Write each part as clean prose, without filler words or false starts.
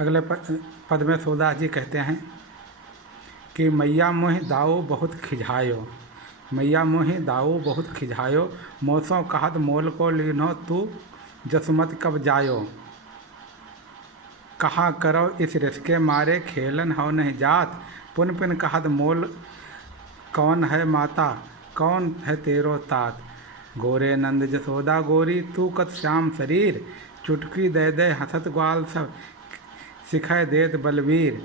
अगले पद में सूरदास जी कहते हैं कि मैया मोहि दाऊ बहुत खिझायो, मैया मोहि दाऊ बहुत खिझायो, मौसों कहत मोल को लीन्हो तू जसमत कब जायो। कहा करो इस रिश्के मारे खेलन हो नहीं जात, पुन पुन कहत मोल कौन है माता, कौन है तेरो तात। गोरे नंद जसोदा गोरी तू कत श्याम शरीर, चुटकी दे दे हंसत ग्वाल सब सिखाए देत बलबीर।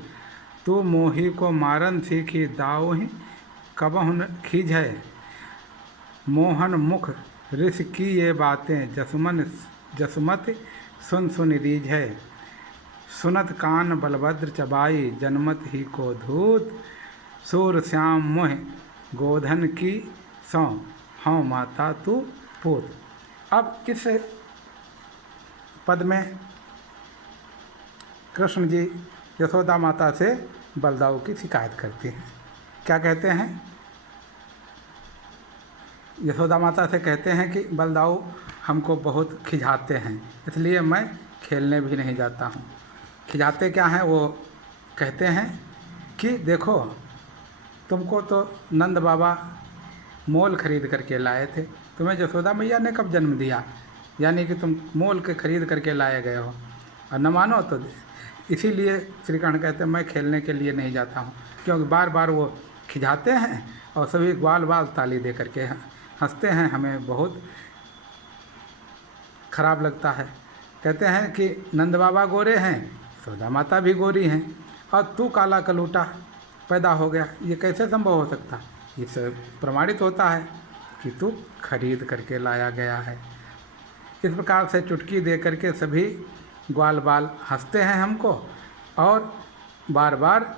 तू मोही को मारन सीखी दाऊहि कबहुन खींझे, मोहन मुख ऋषि की ये बातें जसमत सुन सुन रीझे। सुनत कान बलभद्र चबाई जनमत ही को धूत, सूर श्याम मोह गोधन की सौ हाँ माता तू पूत। अब इस पद में कृष्ण जी यशोदा माता से बलदाऊ की शिकायत करते हैं। क्या कहते हैं? यशोदा माता से कहते हैं कि बलदाऊ हमको बहुत खिझाते हैं, इसलिए मैं खेलने भी नहीं जाता हूँ। खिझाते क्या हैं? वो कहते हैं कि देखो तुमको तो नंद बाबा मोल खरीद करके लाए थे, तुम्हें यशोदा मैया ने कब जन्म दिया, यानी कि तुम मोल के खरीद करके लाए गए हो और न मानो तो इसीलिए श्री कृष्ण कहते हैं मैं खेलने के लिए नहीं जाता हूँ, क्योंकि बार बार वो खिझाते हैं और सभी ग्वाल बाल ताली दे करके हंसते हैं, हमें बहुत खराब लगता है। कहते हैं कि नंद बाबा गोरे हैं, यशोदा माता भी गोरी हैं और तू काला कलूटा पैदा हो गया, ये कैसे संभव हो सकता? इससे प्रमाणित होता है कि तू खरीद करके लाया गया है। इस प्रकार से चुटकी दे करके सभी ग्वाल बाल हंसते हैं हमको और बार बार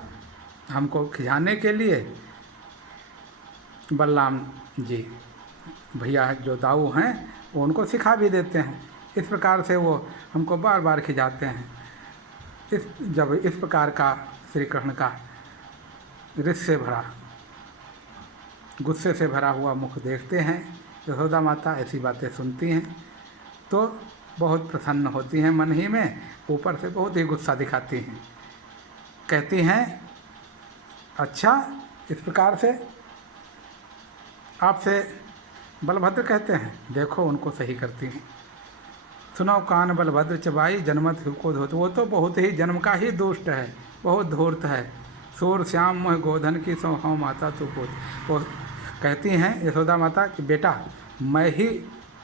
हमको खिझाने के लिए बलराम जी भैया जो दाऊ हैं वो उनको सिखा भी देते हैं। इस प्रकार से वो हमको बार बार खिझाते हैं। जब इस प्रकार का श्री कृष्ण का रिस से भरा गुस्से से भरा हुआ मुख देखते हैं, यशोदा माता ऐसी बातें सुनती हैं तो बहुत प्रसन्न होती हैं मन ही में, ऊपर से बहुत ही गुस्सा दिखाती हैं। कहती हैं अच्छा इस प्रकार से आपसे बलभद्र कहते हैं, देखो उनको सही करती हैं। सुनो कान बलभद्र चबाई जनमत को धोत, वो तो बहुत ही जन्म का ही दुष्ट है, बहुत धूर्त है। सूर श्याम मोह गोधन की सौ हाँ माता तू पूत। वो कहती हैं यशोदा माता कि बेटा मैं ही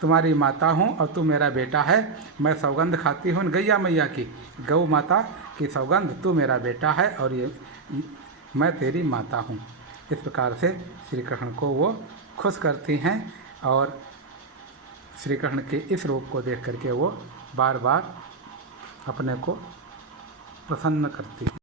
तुम्हारी माता हूँ और तू मेरा बेटा है, मैं सौगंध खाती हूँ गैया मैया की, गौ माता की सौगंध, तू मेरा बेटा है और ये मैं तेरी माता हूँ। इस प्रकार से श्री कृष्ण को वो खुश करती हैं और श्री कृष्ण के इस रूप को देख करके वो बार बार अपने को प्रसन्न करती हैं।